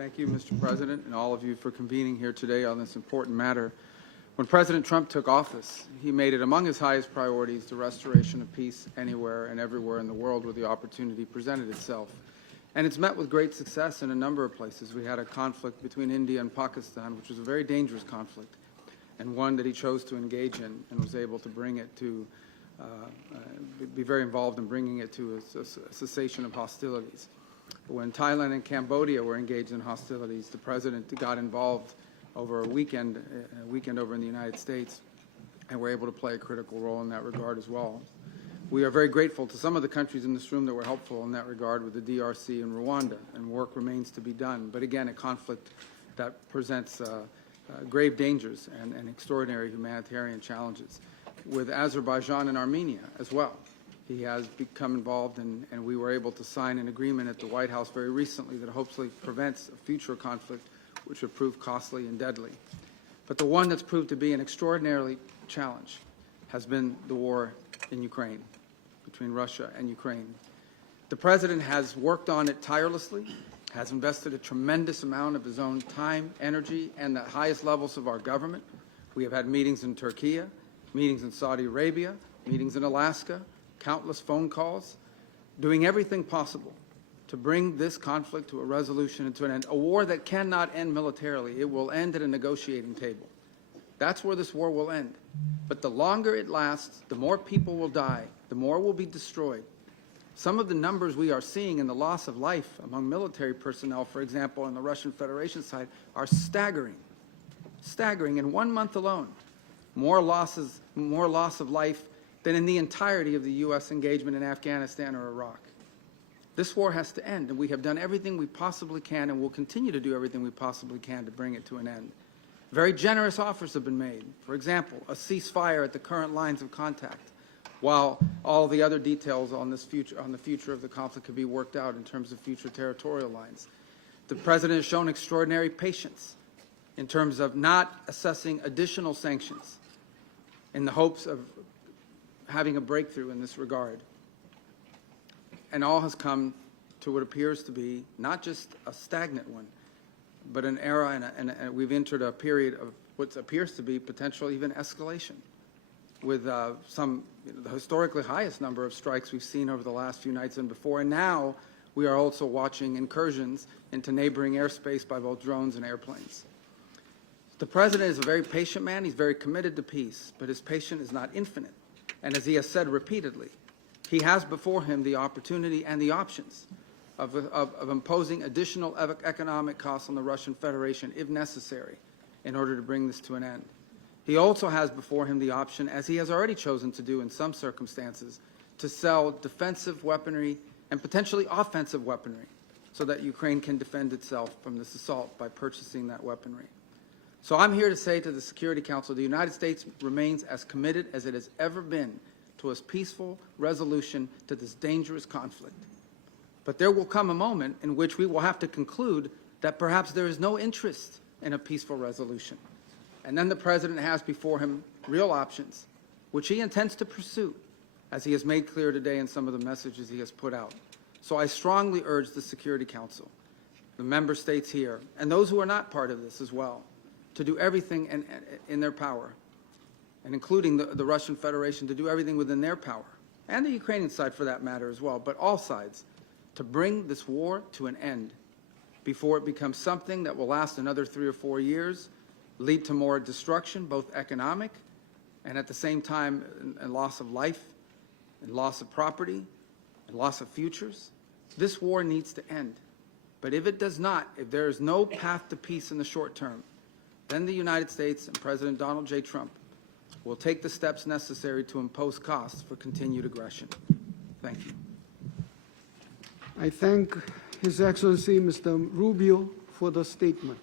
Thank you, Mr. President, and all of you for convening here today on this important matter. When President Trump took office, he made it among his highest priorities the restoration of peace anywhere and everywhere in the world where the opportunity presented itself. And it's met with great success in a number of places. We had a conflict between India and Pakistan, which was a very dangerous conflict, and one that he chose to engage in and was able to bring it to, be very involved in bringing it to a cessation of hostilities. When Thailand and Cambodia were engaged in hostilities, the president got involved over a weekend over in the United States, and were able to play a critical role in that regard as well. We are very grateful to some of the countries in this room that were helpful in that regard with the DRC and Rwanda, and work remains to be done. But again, a conflict that presents grave dangers and extraordinary humanitarian challenges. With Azerbaijan and Armenia as well. He has become involved, and we were able to sign an agreement at the White House very recently that hopefully prevents a future conflict which would prove costly and deadly. But the one that's proved to be an extraordinary challenge has been the war in Ukraine, between Russia and Ukraine. The President has worked on it tirelessly, has invested a tremendous amount of his own time, energy, and the highest levels of our government. We have had meetings in Turkey, meetings in Saudi Arabia, meetings in Alaska, countless phone calls, doing everything possible to bring this conflict to a resolution and to an end. A war that cannot end militarily. It will end at a negotiating table. That's where this war will end. But the longer it lasts, the more people will die, the more will be destroyed. Some of the numbers we are seeing in the loss of life among military personnel, for example, on the Russian Federation side, are staggering. Staggering. In 1 month alone, more loss of life than in the entirety of the U.S. engagement in Afghanistan or Iraq. This war has to end, and we have done everything we possibly can and will continue to do everything we possibly can to bring it to an end. Very generous offers have been made. For example, a ceasefire at the current lines of contact, while all the other details on the future of the conflict could be worked out in terms of future territorial lines. The President has shown extraordinary patience in terms of not assessing additional sanctions in the hopes of having a breakthrough in this regard. And all has come to what appears to be not just a stagnant one, but an era, and we've entered a period of what appears to be potential even escalation, with the historically highest number of strikes we've seen over the last few nights and before. And now we are also watching incursions into neighboring airspace by both drones and airplanes. The President is a very patient man. He's very committed to peace, but his patience is not infinite. And as he has said repeatedly, he has before him the opportunity and the options of imposing additional economic costs on the Russian Federation if necessary in order to bring this to an end. He also has before him the option, as he has already chosen to do in some circumstances, to sell defensive weaponry and potentially offensive weaponry so that Ukraine can defend itself from this assault by purchasing that weaponry. So I'm here to say to the Security Council, the United States remains as committed as it has ever been to a peaceful resolution to this dangerous conflict. But there will come a moment in which we will have to conclude that perhaps there is no interest in a peaceful resolution. And then the President has before him real options, which he intends to pursue, as he has made clear today in some of the messages he has put out. So I strongly urge the Security Council, the member states here, and those who are not part of this as well, to do everything in their power, and including the Russian Federation, to do everything within their power, and the Ukrainian side for that matter as well, but all sides, to bring this war to an end before it becomes something that will last another 3 or 4 years, lead to more destruction, both economic and at the same time a loss of life and loss of property and loss of futures. This war needs to end. But if it does not, if there is no path to peace in the short term, then the United States and President Donald J. Trump will take the steps necessary to impose costs for continued aggression. Thank you. I thank His Excellency Mr. Rubio for the statement.